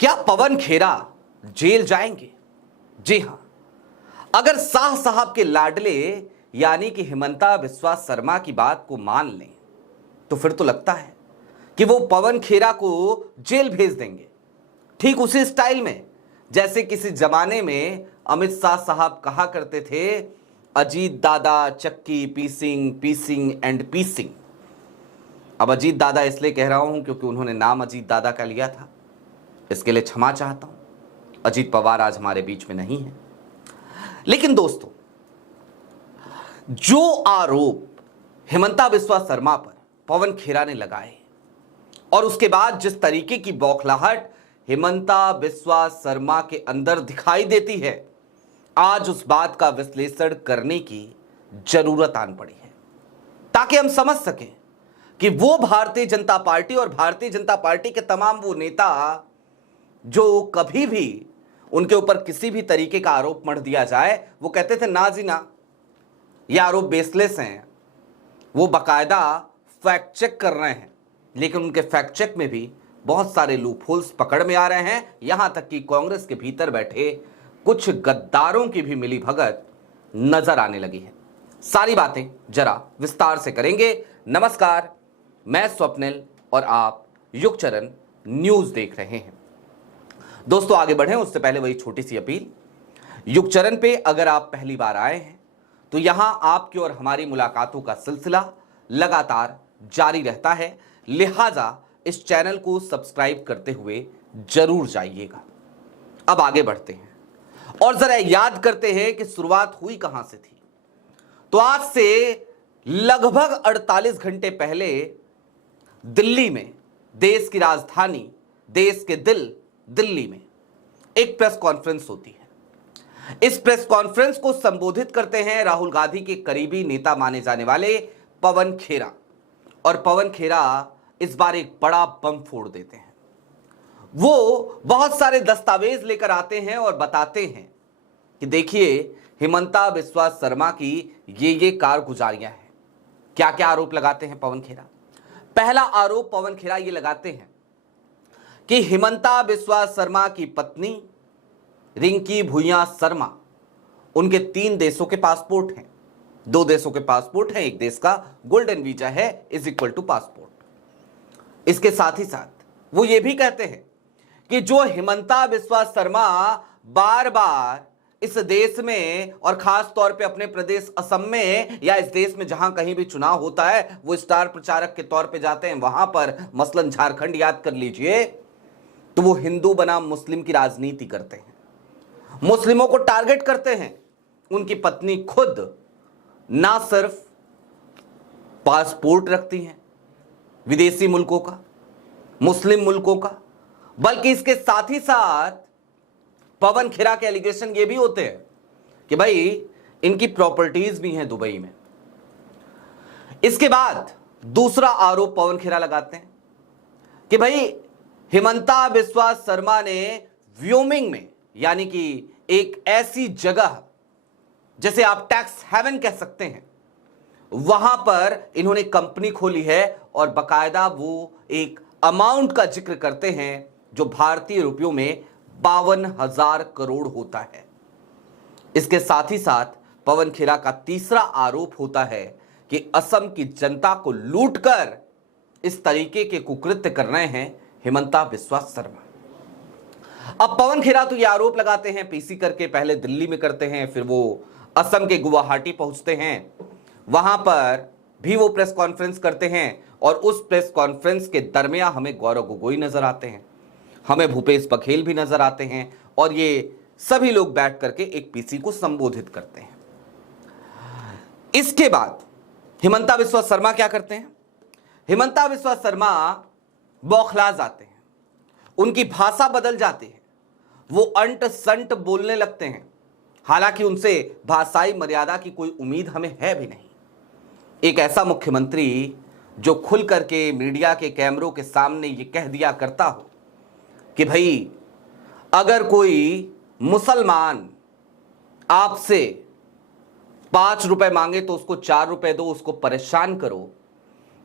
क्या पवन खेरा जेल जाएंगे? जी हां, अगर शाह साहब के लाडले यानी कि हिमंता बिस्वा शर्मा की बात को मान लें तो फिर तो लगता है कि वो पवन खेरा को जेल भेज देंगे, ठीक उसी स्टाइल में जैसे किसी जमाने में अमित शाह साहब कहा करते थे, अजीत दादा चक्की पीसिंग पीसिंग एंड पीसिंग। अब अजीत दादा इसलिए कह रहा हूं क्योंकि उन्होंने नाम अजीत दादा का लिया था, इसके लिए क्षमा चाहता हूं। अजीत पवार आज हमारे बीच में नहीं है। लेकिन दोस्तों, जो आरोप हिमंता बिस्वा शर्मा पर पवन खेरा ने लगाए और उसके बाद जिस तरीके की बौखलाहट हिमंता बिस्वा शर्मा के अंदर दिखाई देती है, आज उस बात का विश्लेषण करने की जरूरत आन पड़ी है ताकि हम समझ सकें कि वो भारतीय जनता पार्टी और भारतीय जनता पार्टी के तमाम वो नेता जो कभी भी उनके ऊपर किसी भी तरीके का आरोप मढ़ दिया जाए वो कहते थे ना जी ना, ये आरोप बेसलेस हैं। वो बाकायदा फैक्ट चेक कर रहे हैं, लेकिन उनके फैक्ट चेक में भी बहुत सारे लूप होल्स पकड़ में आ रहे हैं। यहां तक कि कांग्रेस के भीतर बैठे कुछ गद्दारों की भी मिली भगत नजर आने लगी है। सारी बातें जरा विस्तार से करेंगे। नमस्कार, मैं स्वप्निल और आप युगचरण न्यूज देख रहे हैं। दोस्तों, आगे बढ़ें उससे पहले वही छोटी सी अपील, युगचरण पे अगर आप पहली बार आए हैं तो यहां आपकी और हमारी मुलाकातों का सिलसिला लगातार जारी रहता है, लिहाजा इस चैनल को सब्सक्राइब करते हुए जरूर जाइएगा। अब आगे बढ़ते हैं और जरा याद करते हैं कि शुरुआत हुई कहां से थी। तो आज से लगभग 48 घंटे पहले दिल्ली में, देश की राजधानी, देश के दिल दिल्ली में एक प्रेस कॉन्फ्रेंस होती है। इस प्रेस कॉन्फ्रेंस को संबोधित करते हैं राहुल गांधी के करीबी नेता माने जाने वाले पवन खेरा, और पवन खेरा इस बार एक बड़ा बम फोड़ देते हैं। वो बहुत सारे दस्तावेज लेकर आते हैं और बताते हैं कि देखिए, हिमंता बिस्वा शर्मा की ये कारगुजारियां हैं। क्या क्या आरोप लगाते हैं पवन खेरा? पहला आरोप पवन खेरा ये लगाते हैं कि हिमंता बिस्वा शर्मा की पत्नी रिंकी भुइयां शर्मा, उनके 3 देशों के पासपोर्ट हैं। 2 देशों के पासपोर्ट हैं, एक देश का गोल्डन वीजा है इज इक्वल टू पासपोर्ट। इसके साथ ही साथ वो ये भी कहते हैं कि जो हिमंता बिस्वा शर्मा बार बार इस देश में और खास तौर पे अपने प्रदेश असम में या इस देश में जहां कहीं भी चुनाव होता है वो स्टार प्रचारक के तौर पे जाते हैं, वहां पर मसलन झारखंड याद कर लीजिए, तो वो हिंदू बनाम मुस्लिम की राजनीति करते हैं, मुस्लिमों को टारगेट करते हैं। उनकी पत्नी खुद ना सिर्फ पासपोर्ट रखती हैं विदेशी मुल्कों का, मुस्लिम मुल्कों का, बल्कि इसके साथ ही साथ पवन खेरा के एलिगेशन ये भी होते हैं कि भाई इनकी प्रॉपर्टीज भी हैं दुबई में। इसके बाद दूसरा आरोप पवन खेरा लगाते हैं कि भाई हिमंता बिस्वा शर्मा ने व्योमिंग में, यानी कि एक ऐसी जगह जैसे आप टैक्स हेवन कह सकते हैं, वहां पर इन्होंने कंपनी खोली है और बकायदा वो एक अमाउंट का जिक्र करते हैं जो भारतीय रुपयों में 52,000 करोड़ होता है। इसके साथ ही साथ पवन खेरा का तीसरा आरोप होता है कि असम की जनता को लूटकर इस तरीके के कुकृत्य कर रहे हैं हिमंता बिस्वा शर्मा। अब पवन खेरा तो ये आरोप लगाते हैं पीसी करके, पहले दिल्ली में करते हैं, फिर वो असम के गुवाहाटी पहुंचते हैं, वहां पर भी वो प्रेस कॉन्फ्रेंस करते हैं और उस प्रेस कॉन्फ्रेंस के दरमियान हमें गौरव गोगोई नजर आते हैं, हमें भूपेश बघेल भी नजर आते हैं और ये सभी लोग बैठ करके एक पीसी को संबोधित करते हैं। इसके बाद हिमंता बिस्वा शर्मा क्या करते हैं? हिमंता बिस्वा शर्मा बौखला जाते हैं, उनकी भाषा बदल जाती है, वो अंट संट बोलने लगते हैं। हालांकि उनसे भाषाई मर्यादा की कोई उम्मीद हमें है भी नहीं। एक ऐसा मुख्यमंत्री जो खुल करके मीडिया के कैमरों के सामने ये कह दिया करता हो कि भाई अगर कोई मुसलमान आपसे 5 रुपए मांगे तो उसको 4 रुपए दो, उसको परेशान करो,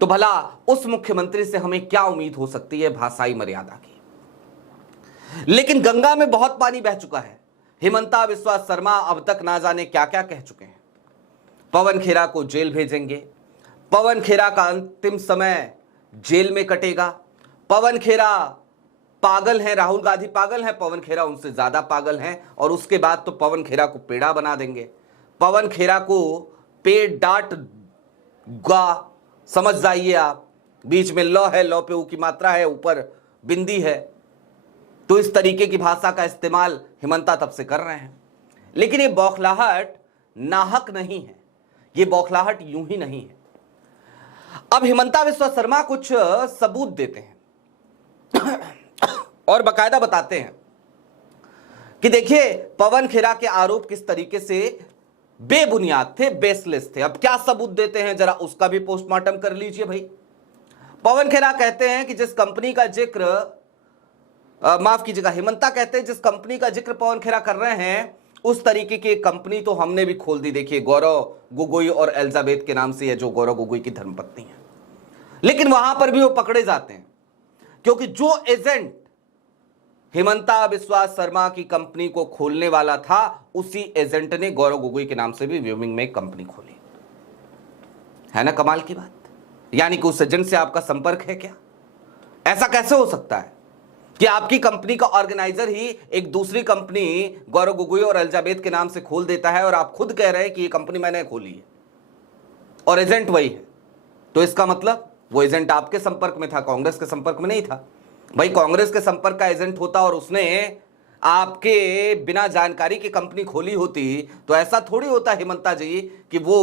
तो भला उस मुख्यमंत्री से हमें क्या उम्मीद हो सकती है भाषाई मर्यादा की। लेकिन गंगा में बहुत पानी बह चुका है। हेमंता बिस्वा शर्मा अब तक ना जाने क्या क्या कह चुके हैं। पवन खेरा को जेल भेजेंगे, पवन खेरा का अंतिम समय जेल में कटेगा, पवन खेरा पागल है, राहुल गांधी पागल है, पवन खेरा उनसे ज्यादा पागल है, और उसके बाद तो पवन खेरा को पेड़ा बना देंगे, पवन खेरा को पेड़ डांट गा, समझ जाइए आप, बीच में लौ है, लौ पे ऊ की मात्रा है, ऊपर बिंदी है। तो इस तरीके की भाषा का इस्तेमाल हेमंता तब से कर रहे हैं। लेकिन ये बौखलाहट नाहक नहीं है, ये बौखलाहट यूं ही नहीं है। अब हेमंता बिस्वा शर्मा कुछ सबूत देते हैं और बकायदा बताते हैं कि देखिए पवन खेरा के आरोप किस तरीके से बेबुनियाद थे, बेसलेस थे। अब क्या सबूत देते हैं, जरा उसका भी पोस्टमार्टम कर लीजिए भाई। पवन खेरा कहते हैं कि जिस कंपनी का जिक्र, माफ कीजिएगा, हेमंता कहते हैं जिस कंपनी का जिक्र पवन खेरा कर रहे हैं उस तरीके की कंपनी तो हमने भी खोल दी। देखिए गौरव गोगोई और एलिजाबेथ के नाम से है, जो गौरव गोगोई की धर्मपत्नी है। लेकिन वहां पर भी वो पकड़े जाते हैं, क्योंकि जो एजेंट हेमंता बिस्वा शर्मा की कंपनी को खोलने वाला था, उसी एजेंट ने गौरव गोगोई के नाम से भी व्योमिंग में एक कंपनी खोली। है ना कमाल की बात। यानी कि उस एजेंट से आपका संपर्क है क्या? ऐसा कैसे हो सकता है कि आपकी कंपनी का ऑर्गेनाइजर ही एक दूसरी कंपनी गौरव गोगोई और एलिजाबेथ के नाम से खोल देता है और आप खुद कह रहे हैं कि ये कंपनी मैंने खोली है और एजेंट वही है? तो इसका मतलब वो एजेंट आपके संपर्क में था, कांग्रेस के संपर्क में नहीं था। भाई कांग्रेस के संपर्क का एजेंट होता और उसने आपके बिना जानकारी की कंपनी खोली होती तो ऐसा थोड़ी होता हेमंता जी कि वो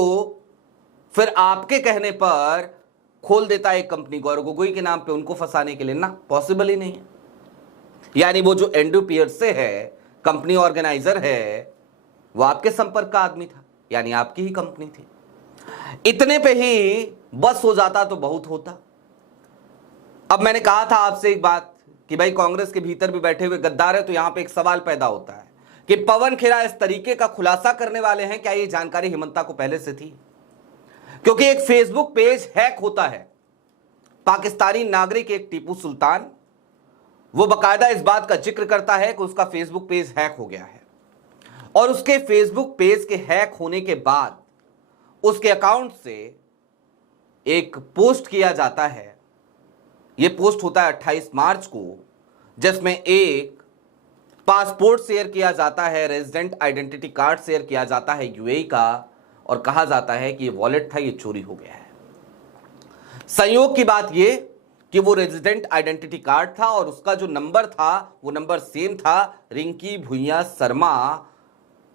फिर आपके कहने पर खोल देता एक कंपनी गौरव गोगोई के नाम पे उनको फंसाने के लिए। ना, पॉसिबल ही नहीं है। यानी वो जो एंड्रू पियर्स से है, कंपनी ऑर्गेनाइजर है, वो आपके संपर्क का आदमी था, यानी आपकी ही कंपनी थी। इतने पे ही बस हो जाता तो बहुत होता। अब मैंने कहा था आपसे एक बात कि भाई कांग्रेस के भीतर भी बैठे हुए गद्दार है, तो यहां पे एक सवाल पैदा होता है कि पवन खेरा इस तरीके का खुलासा करने वाले हैं, क्या ये जानकारी हेमंता को पहले से थी? क्योंकि एक फेसबुक पेज हैक होता है, पाकिस्तानी नागरिक एक टीपू सुल्तान, वो बकायदा इस बात का जिक्र करता है कि उसका फेसबुक पेज हैक हो गया है, और उसके फेसबुक पेज के हैक होने के बाद उसके अकाउंट से एक पोस्ट किया जाता है। यह पोस्ट होता है 28 मार्च को, जिसमें एक पासपोर्ट शेयर किया जाता है, रेजिडेंट आइडेंटिटी कार्ड शेयर किया जाता है यूएई का, और कहा जाता है कि ये वॉलेट था, ये चोरी हो गया है। संयोग की बात ये कि वो रेजिडेंट आइडेंटिटी कार्ड था और उसका जो नंबर था वो नंबर सेम था रिंकी भुइयां शर्मा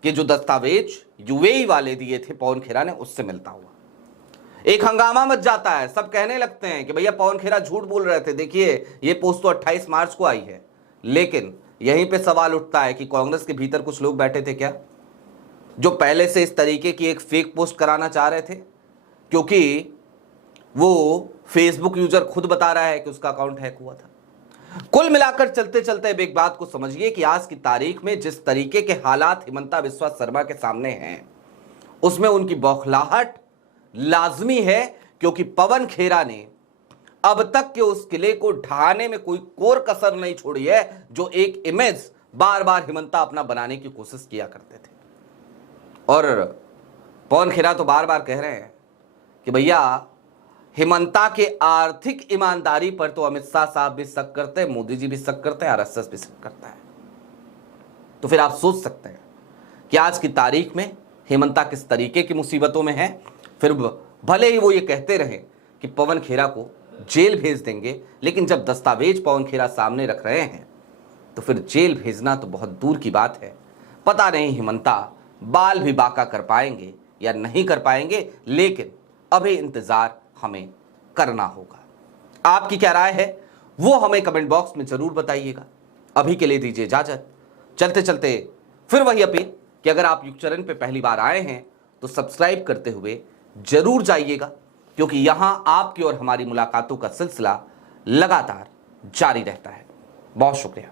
के जो दस्तावेज यूएई वाले दिए थे पवन खेरा ने, उससे मिलता हुआ। एक हंगामा मच जाता है, सब कहने लगते हैं कि भैया पवन खेरा झूठ बोल रहे थे, देखिए ये पोस्ट तो 28 मार्च को आई है। लेकिन यहीं पे सवाल उठता है कि कांग्रेस के भीतर कुछ लोग बैठे थे क्या, जो पहले से इस तरीके की एक फेक पोस्ट कराना चाह रहे थे? क्योंकि वो फेसबुक यूजर खुद बता रहा है कि उसका अकाउंट हैक हुआ था। कुल मिलाकर चलते चलते अब एक बात को समझिए कि आज की तारीख में जिस तरीके के हालात हेमंता बिस्वा शर्मा के सामने हैं, उसमें उनकी बौखलाहट लाजमी है, क्योंकि पवन खेरा ने अब तक के उस किले को ढहाने में कोई कोर कसर नहीं छोड़ी है, जो एक इमेज बार बार हेमंता अपना बनाने की कोशिश किया करते थे। और पवन खेरा तो बार बार कह रहे हैं कि भैया हेमंता के आर्थिक ईमानदारी पर तो अमित शाह साहब भी शक करते हैं, मोदी जी भी शक करते हैं, आरएसएस भी शक करता है। तो फिर आप सोच सकते हैं कि आज की तारीख में हेमंता किस तरीके की मुसीबतों में है। फिर भले ही वो ये कहते रहे कि पवन खेरा को जेल भेज देंगे, लेकिन जब दस्तावेज पवन खेरा सामने रख रहे हैं तो फिर जेल भेजना तो बहुत दूर की बात है। पता नहीं हेमंता बाल भी बाका कर पाएंगे या नहीं कर पाएंगे, लेकिन अभी इंतजार हमें करना होगा। आपकी क्या राय है वो हमें कमेंट बॉक्स में जरूर बताइएगा। अभी के लिए दीजिए इजाजत। चलते चलते फिर वही अपील कि अगर आप युग चरण पे पहली बार आए हैं तो सब्सक्राइब करते हुए जरूर जाइएगा, क्योंकि यहां आपकी और हमारी मुलाकातों का सिलसिला लगातार जारी रहता है। बहुत शुक्रिया।